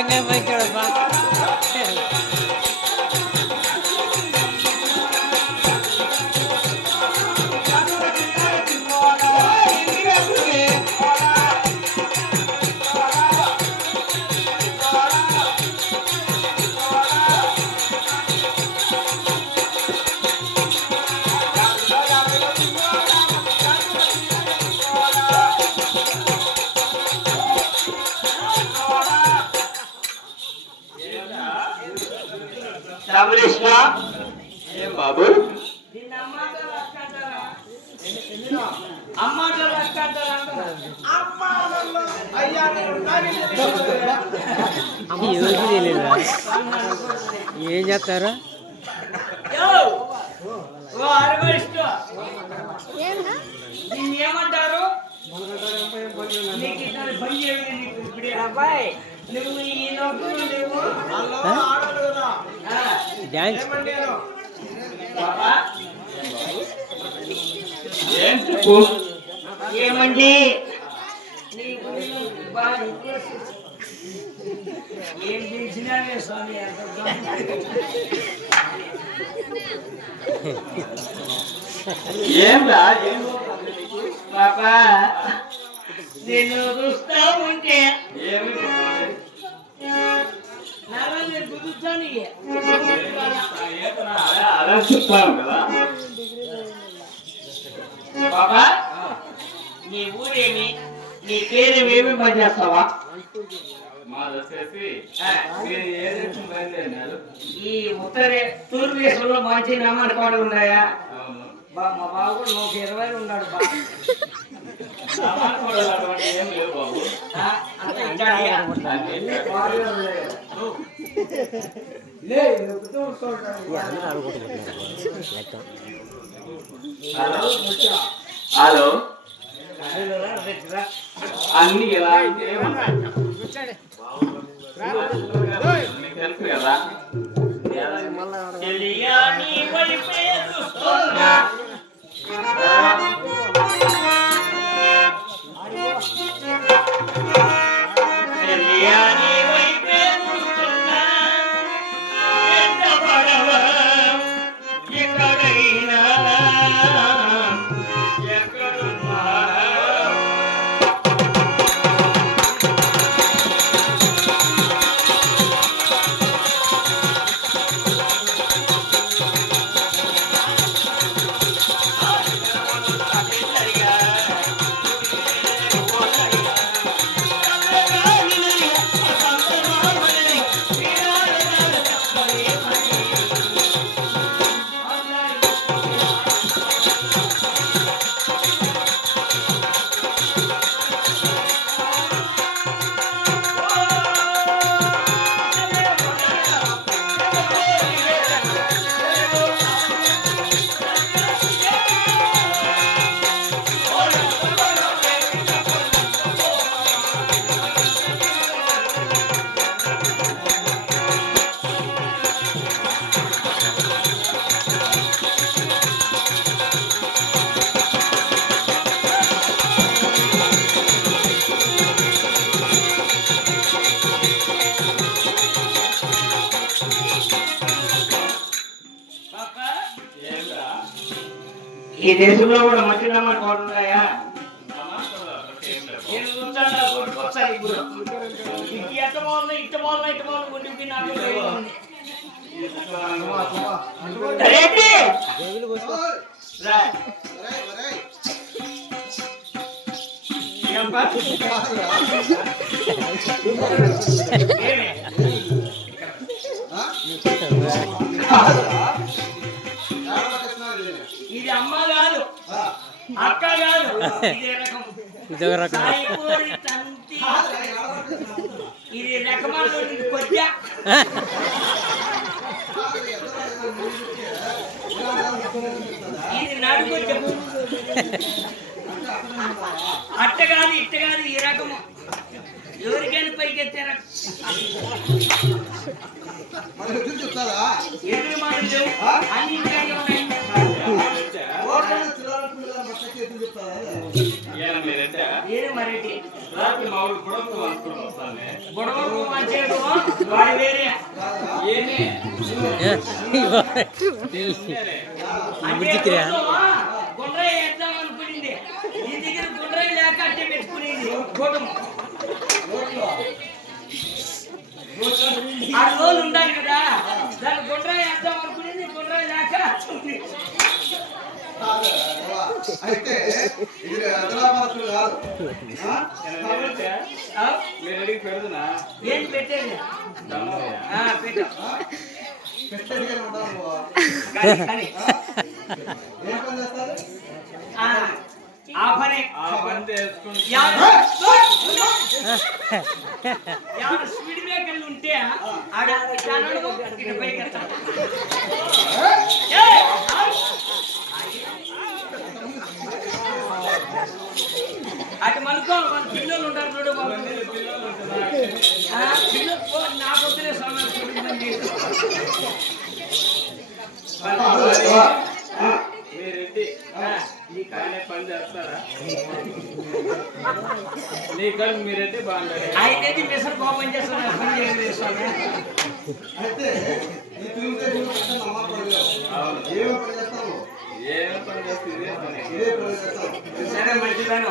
ఎంగ పోయికాడబ్బా రామకృష్ణ ఏం బాబు ఏం చేస్తారు ఏమంటారు డాన్స్ ఏమండి ఏం చేసినా స్వామి ఏం రా పాపా నేను చూస్తా ఉంటే ఏమి నారాయణ కుదుర్చాను అలా చెప్తాను కదా బాబా నీ ఊరేమి నీ పేరేమేమి పనిచేస్తావా మాది వచ్చేసి మీరు ఏ దేశం బయలుదేరినారు ఈ ఉత్తరే తూర్పు దేశంలో మంచి నామకాలు ఉన్నాయా అవును మా బాబు కూడా 120 ఉన్నాడు బా కూడా అటువంటి ఏం లేవు బాబు అంతా ఇక్కడియా? హలో అన్ని ఎలా అయితే మీకు తెలుసు కదా తెలియా నీ వైపే చూస్తున్నా. తెలియా నీ వైపే చూస్తున్నా. ఎంత పడవా ఎక్కడైనా ఎక్కడున్నా ఈ దేశంలో కూడా మంచి నమ్మకం ఉన్నాయా నేను చూస్తాను నా కొడుకు వస్తాను ఇప్పుడు ఇటు ఎట్ట బాగున్నా ఇట్ట బాగున్నా ఇట్ట బాగున్నా గుండెకి నాకు రెడ్డి రా. ఏంపా? ఏమి? ఇది అమ్మ కాదు అక్క కాదు ఇదే రకం ఇదొక రకం సాయిపూరి తంతి. ఇది రకమాలు కొద్దిగా ఇది నడుగు చెప్పు అట్ట కాదు ఇట్ట కాదు ఈ రకము ఎవరికైనా పైకి ఎత్తారా ఎదురు మాటలు లేవు అన్ని ఇంట్లోనే ఉన్నాయి ఏం మీరంటే ఏదో మరేటి రాత్రి మామూలు బుడకు అనుకుంటాం స్వామి. బుడవకు మంచిగా వాడి వేరే ఏమి? అంటే గుండ్రాయి వేద్దాం అనుకునింది నీ దగ్గర గుండ్రాయి లేక అంటే పెట్టుకునేది గోటము 6 రోజులు ఉండాలి కదా దాన్ని గుండ్రాయి వేద్దాం అనుకునేది గుండ్రాయి లేక అయితే ఇది హైదరాబాద్ కాదు. మీరు అడిగి పెడుతున్నా ఏం పెట్టేది పెట్టు పెట్టేది ఉంటాను. కానీ ఏం పని చేస్తారు? ఆ పని ఆ పని చేసుకుంటే ఎవరు స్పీడ్ బ్రేకర్లు ఉంటే ఆడ ఇట్లా అనడము, ఇటు పైకి ఎత్తాడు. అటు మనకో మన పిల్లలు ఉంటారు చూడు బాబు. పిల్లలు నా పొద్దునే సోనాలు చూడండి. మీరెడ్డి ఆయన పని చేస్తారా? నీ కళ్ళు మీరెడ్డి బాగుంటారు. అయితే మిషన్ కోపం చేస్తున్నారు పని చేస్తాను. అయితే ఈ తెలుగుదేశం పక్కన నమ్మకూడదు. ఏమో పని చేస్తాము. ఏం పని చేస్తే ఇదే పని. ఇదే పని చేస్తాం. సరే మంచిదాను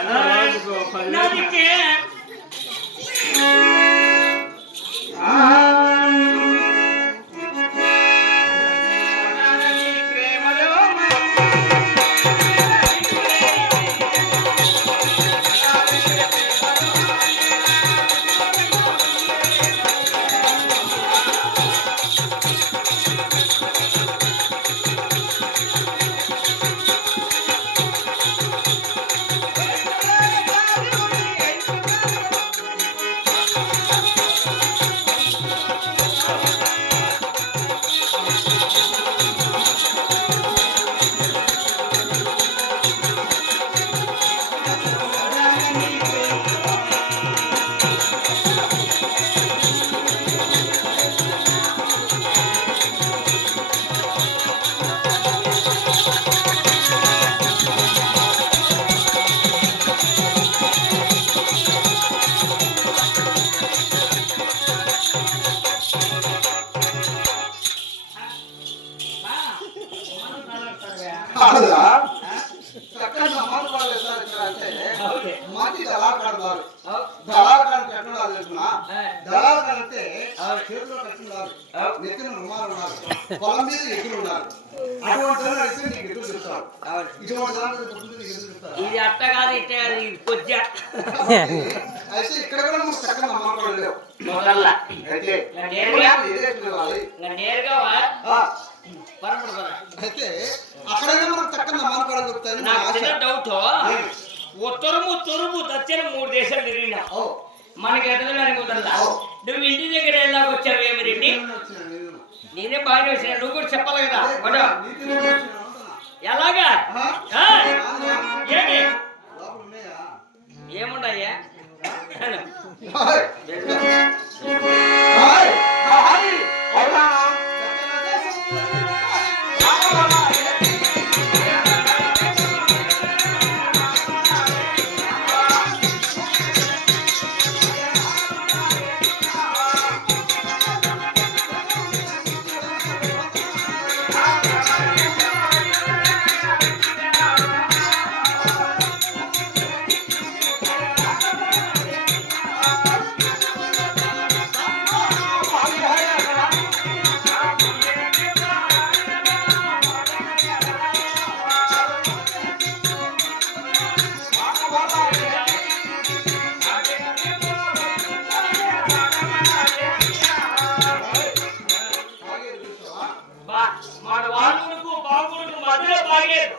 ఎలా రోజుకు 10 నాదికే కాదురా. చక్కగా నమాజ్ వాళ్ళు అంటే మంచి దళాకారు. దళాకారు ఎక్కడ తెలుసుకున్నా? దళాకారు అంటే చేతిలో కట్టి ఉండాలి, నెత్తిన రుమాలు ఉండాలి, పొలం మీద ఎదురు ఉండాలి. అటువంటి అయితే నీకు ఎదురు చెప్తారు. ఇటువంటి దాంట్లో నీకు ఎదురు చెప్తారు. ఇది అట్ట కాదు ఇట్ట కాదు ఇది కొద్దిగా అయితే ఇక్కడ కూడా నువ్వు చక్కగా నమ్మకం లేవు. మొదల్లా అయితే నేరుగా ఇదే పిలవాలి. నేరుగా పరమడు పద. అయితే అక్కడైనా మనకు చక్కగా నమ్మకం దొరుకుతాయని నా నాకు ఆశ. చిన్న డౌట్ ఉత్తరము తూర్పు దక్షిణ 3 దేశాలు తిరిగినా మనకి ఎదగడానికి కుదరదా? నువ్వు ఇంటి దగ్గర ఎలా వచ్చావు ఏమి రెడ్డి? నేనే బాగా వచ్చిన నువ్వు కూడా చెప్పాలి కదా ఒకటో ఎలాగా ఏంటి ఏముండయ్యా మన వాళ్ళకు బాగుడు మధ్యలో బాగేది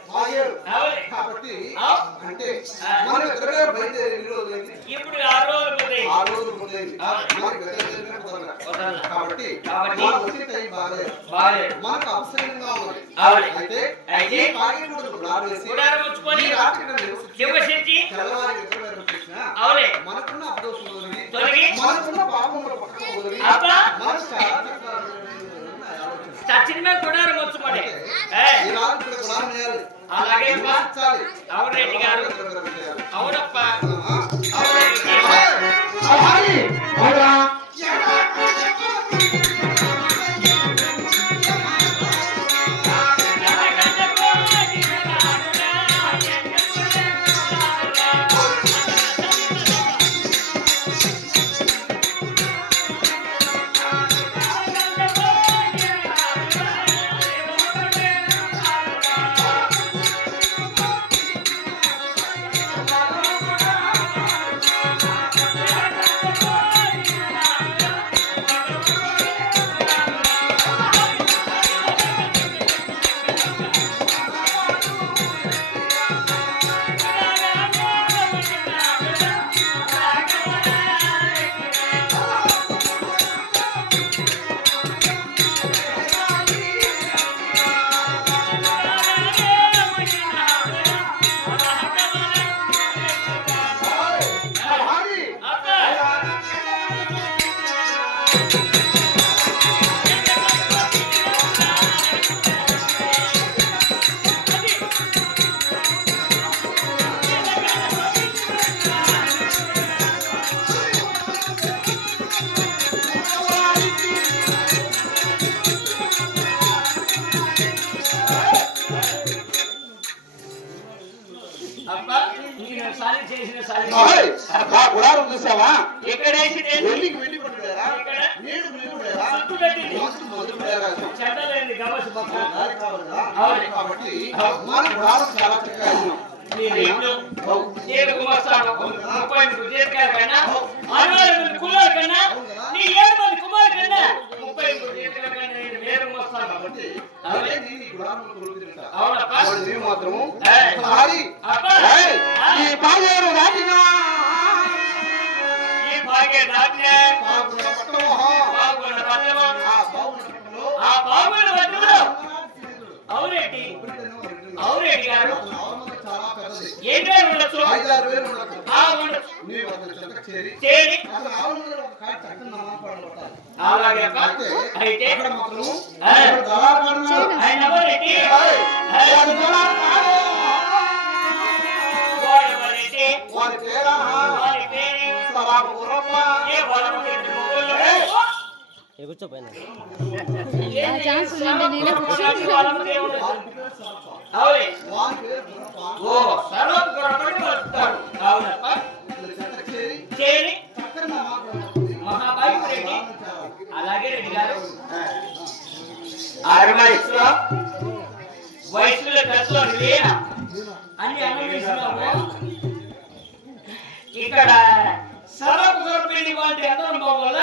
కాబట్టి అంటే మన ఎదురుగా బయలుదేరి ఎన్ని రోజులైంది? ఇప్పుడు 6 రోజులు పోతాయి 6 రోజులు ముందైంది. మనకి బయలుదేరినట్టు కుదరదు. కాబట్టి మన వచ్చే టైం బాగాలేదు. మనకు అవసరంగా ఉంది. అయితే తాగేటప్పుడు గుడాలు వేసి గుడారం ఉంచుకొని ఈ రాత్రి ఇక్కడ శివశక్తి తెల్లవారి ఎదురు చేసినా మనకున్న అదోషం తొలగి మనకున్న పాపముల పక్కన వదిలి అబ్బా మనకు చాలా చచ్చిన మీద గుడారం వచ్చుకోండి ఈ రాత్రి గుడారం వేయాలి. అలాగే ఇవ్వాలి. అవును రెడ్డి గారు చేయాలి. అవునప్ప అప్ప నేను సాలి చేసిన సాలి ఆ గుడారం చూసావా? ఎక్కడేసి వెల్లికి వెల్లి కొట్టుడేరా? ఇక్కడ నీడు నీడుడేరా? చుట్టూ కట్టింది మోసుకు మొదలుడేరా? చెడ్డలేని గమసు పక్క దారి కావాలి కదా? అవును. కాబట్టి మన గుడారం చాలా చక్కగా ఉన్నాం. నేను ఇప్పుడు నేను కుమార్స్తాను 30 జీతకాల కన్నా 60 కులాల కన్నా నీ 7 కుమారుల కన్నా 30 జీతకాల కన్నా నేను వేరు మోస్తాను కాబట్టి అవునే. అదే నీ గుడారం కొలుగుతుంటా. అవునప్ప కాబట్టి నీవు మాత్రము ఏయ్. హరి, అప్ప ఏయ్, ఈ పాలేరు రాజుగా ఈ భాగ్య రాజ్య పాల్గొన్న పట్టణము, బాగున్న పట్టణం ఆ బాగున్న పట్టణంలో ఆ బాగున్న పట్టణంలో అవురేటి అవురేటి గారు చాలా పెద్దది. ఏంటో ఉండొచ్చు 5-6 వేలు ఉండొచ్చు. ఆ ఉండొచ్చు నీవు అతని చెంతకు చేరి చేరి అసలు ఆవులలో ఒక కాయ చక్కని నామకరణం కొట్టాలి. అలాగే అప్ప. అయితే అక్కడ మాత్రము ఆ. ఇక్కడ దళారులు ఆయన ఎవరెట్టి వారి దళారులు. వాడెవరెట్టి వారి పేరా వారి పేరు సలాము గుర్రప్ప. ఏ వలము చెట్టు మొక్కల్లో కూర్చోపోయినా అవునే వారి పేరు గుర్రప్ప. ఓ సర్వం కొరపడి వస్తాడు అవునప్ప ఇతని చెంతకు చేరి చేరి చక్కని నామకరణం కొట్టి మహాబాయి రెడ్డి చేయాలి. అలాగే రెడ్డి గారు 60 వయసులో పెద్దలు అన్ని అనుభవిస్తున్నాము ఇక్కడ సర్వం కొరపడి వంటి అందరం బాగోల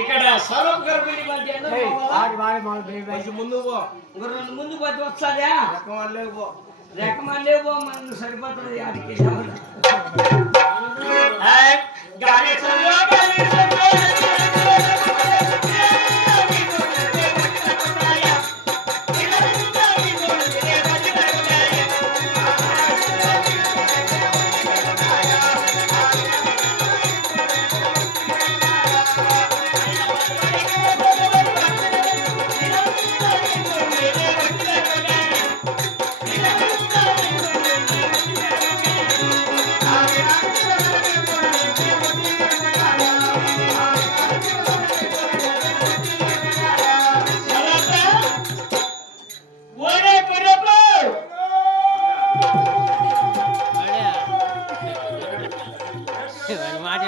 ఇక్కడ సర్వం కొరపడి వంటి అందరం ముందు పోతే వస్తాదా రెకమాన్ లేవు మనం సరిపోతుంది ఆడికి గాలి సర్వ గాలి సర్వ మాట